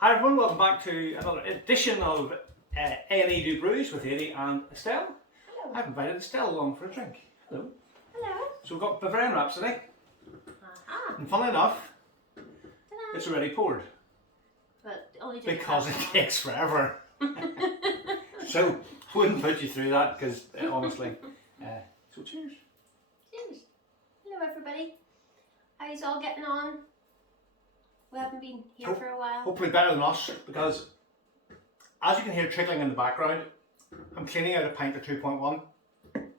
Hi everyone, welcome back to another edition of A&E Do Brews with Eddie and Estelle. Hello. I've invited Estelle along for a drink. Hello. Hello. So we've got Bavarian Rhapsody, and funnily enough, it's already poured. But only Because it takes forever. So, wouldn't put you through that because honestly, so cheers. Cheers. Hello everybody. How you all getting on? We haven't been here for a while. Hopefully better than us, because as you can hear trickling in the background, I'm cleaning out a Pinter 2.1, and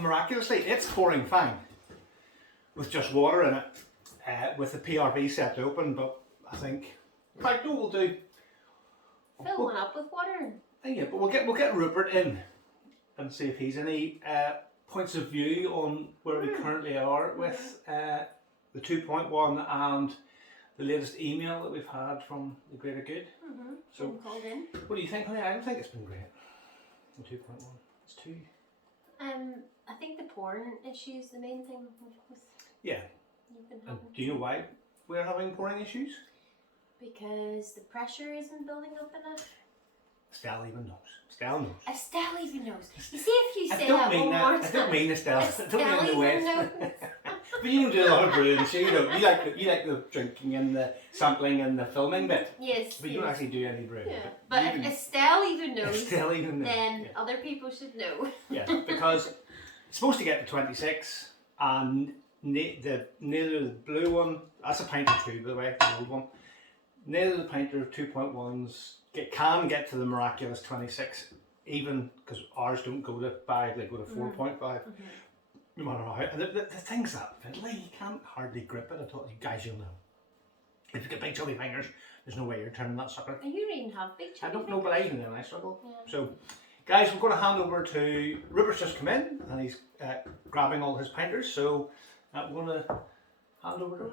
miraculously it's pouring fine with just water in it, with the PRV set to open. But I think, in fact, no, we'll do. Fill one up with water. Yeah, but we'll get Rupert in and see if he's any points of view on where we currently are with the 2.1 and the latest email that we've had from the Greater Good. So, Called in. what do you think, honey? I don't think it's been great. The 2.1. It's too. I think the pouring issue is the main thing. Yeah. You've been And having. do you know why we're having pouring issues? Because the pressure isn't building up enough. Estelle even knows. Estelle knows. Estelle even knows. You see, if you I say don't that mean one that. more I time. don't mean Estelle. I don't mean in the way. Estelle even knows. But you don't do a lot of brewing, so you know. You like the drinking and the sampling and the filming bit. Yes. But you don't actually do any brewing. Yeah. But if Estelle even knows, Estelle even knows. then Yeah. other people should know. Yeah, because it's supposed to get to 26, and neither the blue one, that's a Pinter 2 by the way, the old one, neither the Pinter 2.1s can get to the miraculous 26, even because ours don't go to 5, they go to 4.5. No matter how. And the thing's that fiddly, you can't hardly grip it at all. You guys, you'll know. If you get big chubby fingers, there's no way you're turning that sucker. And you even have big I chubby don't know, but I even then I struggle. Yeah. So, guys, we're going to hand over to Rupert's just come in and he's grabbing all his pinters. So, we're going to hand over to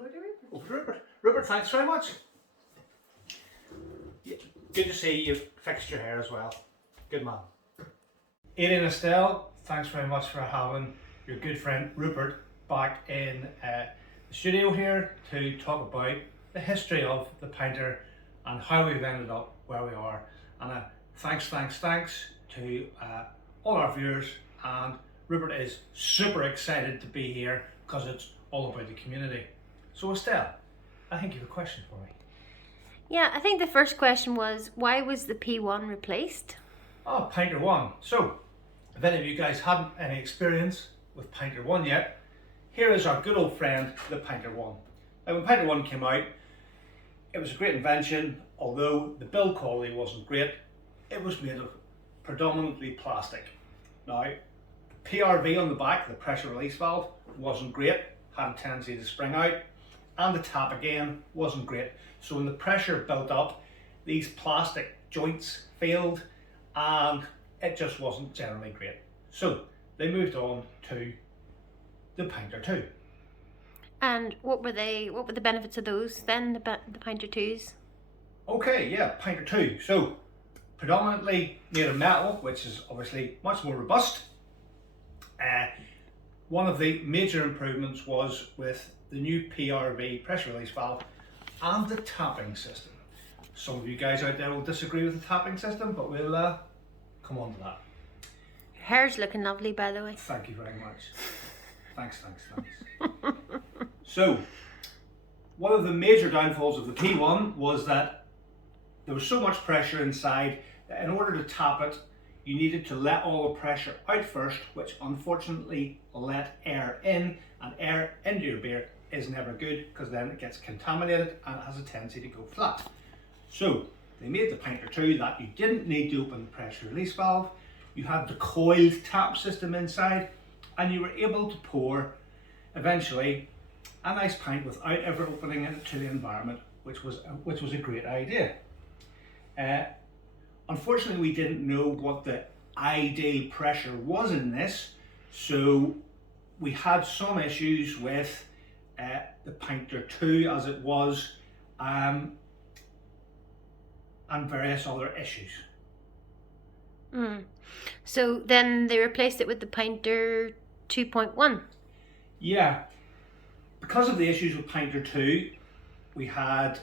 Rupert. Rupert, thanks very much. Yeah, good to see you've fixed your hair as well. Good man. Aidan and Estelle, thanks very much for having your good friend Rupert back in the studio here to talk about the history of the Pinter and how we've ended up where we are. And thanks to all our viewers, and Rupert is super excited to be here because it's all about the community. So Estelle, I think you have a question for me. Yeah, I think the first question was, why was the P1 replaced? Oh, Pinter 1. So, if any of you guys haven't any experience with Pinter 1 yet, here is our good old friend, the Pinter 1. Now, when Pinter 1 came out, it was a great invention. Although the build quality wasn't great, it was made of predominantly plastic. Now, the PRV on the back, the pressure release valve, wasn't great, had a tendency to spring out, and the tap again wasn't great. So when the pressure built up, these plastic joints failed, and it just wasn't generally great. So they moved on to the Pinter 2. And what were the benefits of those then, the Pinter 2s? Okay, yeah, Pinter 2. So predominantly made of metal, which is obviously much more robust. One of the major improvements was with the new PRV pressure release valve and the tapping system. Some of you guys out there will disagree with the tapping system, but we'll come on to that. Your hair's looking lovely, by the way. Thank you very much. Thanks. So, one of the major downfalls of the P1 was that there was so much pressure inside that in order to tap it, you needed to let all the pressure out first, which unfortunately let air in, and air into your beer is never good because then it gets contaminated and it has a tendency to go flat. So they made the Pinter 2 that you didn't need to open the pressure release valve. You had the coiled tap system inside, and you were able to pour eventually a nice pint without ever opening it to the environment, which was a great idea. Unfortunately, we didn't know what the ideal pressure was in this, so we had some issues with the Pinter 2 as it was, and various other issues. So then they replaced it with the Pinter 2.1. Yeah, because of the issues with Pinter 2, we had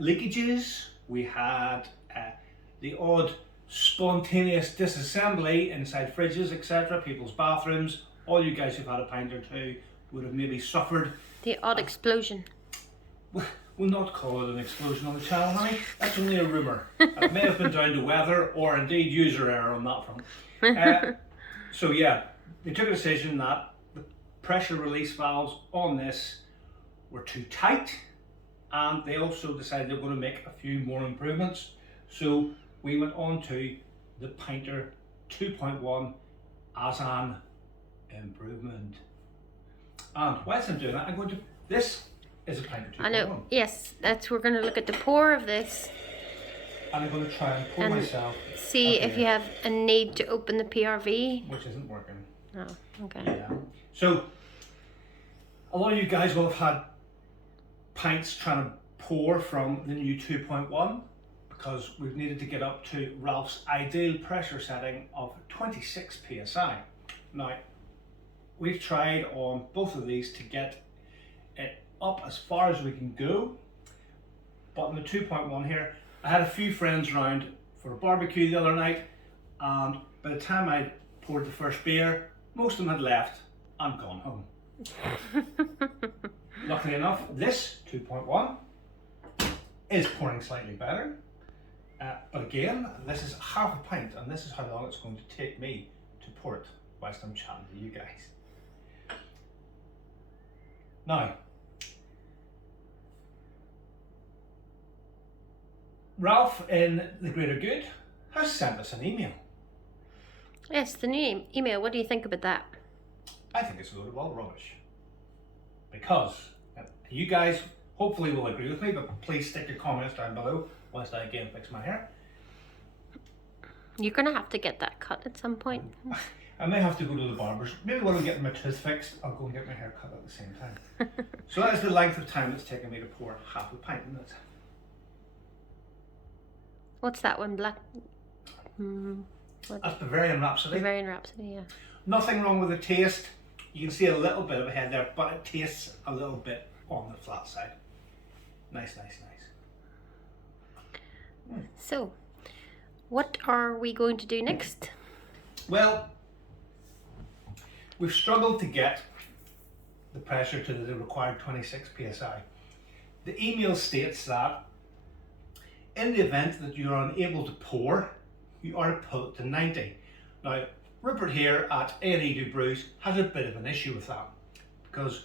leakages We had the odd spontaneous disassembly inside fridges, etc., people's bathrooms. All you guys who've had a pint or two would have maybe suffered. The odd explosion. We'll not call it an explosion on the channel, honey. That's only a rumour. It may have been down to weather or indeed user error on that front. So yeah, they took a decision that the pressure release valves on this were too tight, and they also decided they were going to make a few more improvements. So we went on to the Pinter 2.1 as an improvement. And whilst I'm doing that, I'm going to, this is a Pinter 2.1. I know, yes, we're going to look at the pour of this. And I'm going to try and pour myself. See if you have a need to open the PRV. Which isn't working. Oh, okay. Yeah. So, a lot of you guys will have had pints trying to pour from the new 2.1 because we've needed to get up to Ralph's ideal pressure setting of 26 psi. Now, we've tried on both of these to get it up as far as we can go, but in the 2.1 here, I had a few friends round for a barbecue the other night, and by the time I poured the first beer, most of them had left and gone home. Luckily enough, this 2.1 is pouring slightly better, but again, this is half a pint, and this is how long it's going to take me to pour it whilst I'm chatting to you guys. Now, Ralph in The Greater Good has sent us an email. Yes, the new email. What do you think about that? I think it's a load of all rubbish. Because you guys hopefully will agree with me, but please stick your comments down below whilst I again fix my hair. You're going to have to get that cut at some point. I may have to go to the barber's. Maybe when I'm getting my tooth fixed, I'll go and get my hair cut at the same time. So that is the length of time it's taken me to pour half a pint, isn't it? What's that one? Black? That's Bavarian Rhapsody. Bavarian Rhapsody, yeah. Nothing wrong with the taste. You can see a little bit of a head there, but it tastes a little bit on the flat side. Nice, nice, nice. So, what are we going to do next? Well, we've struggled to get the pressure to the required 26 psi. The email states that in the event that you are unable to pour, you are to put it to 90. Now, Rupert here at A&E Do Brews has a bit of an issue with that, because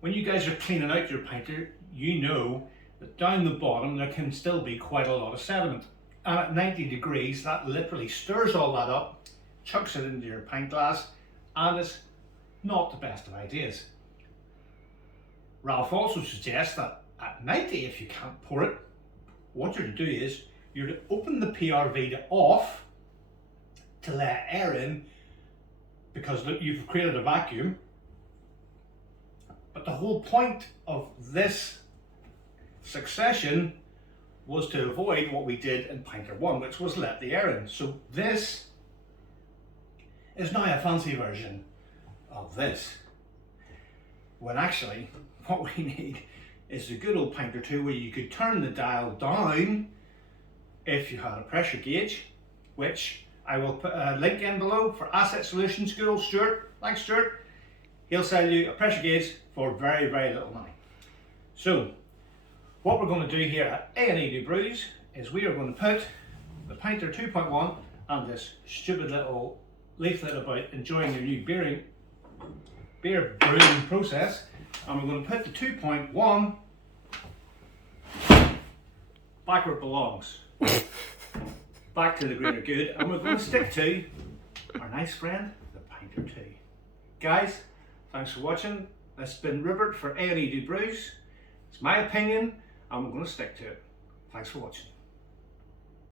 when you guys are cleaning out your pinter, you know that down the bottom there can still be quite a lot of sediment. And at 90 degrees, that literally stirs all that up, chucks it into your pint glass, and it's not the best of ideas. Ralph also suggests that at 90, if you can't pour it, what you're to do is you're to open the PRV to off to let air in, because look, you've created a vacuum. But the whole point of this succession was to avoid what we did in Pinter 1, which was let the air in. So this is now a fancy version of this, when actually what we need is the good old Pinter 2, where you could turn the dial down if you had a pressure gauge, which I will put a link in below for Asset Solutions. Good old Stuart, thanks Stuart. He'll sell you a pressure gauge for very, very little money. So what we're going to do here at A&E Do Brews is we are going to put the Pinter 2.1 and this stupid little leaflet about enjoying your new beer brewing process, and we're going to put the 2.1 back where it belongs. Back to the greater good, and we're going to stick to our nice friend, the Pinter 2. Guys, thanks for watching. This has been Rupert for A&E Do Brews. It's my opinion, and we're going to stick to it. Thanks for watching.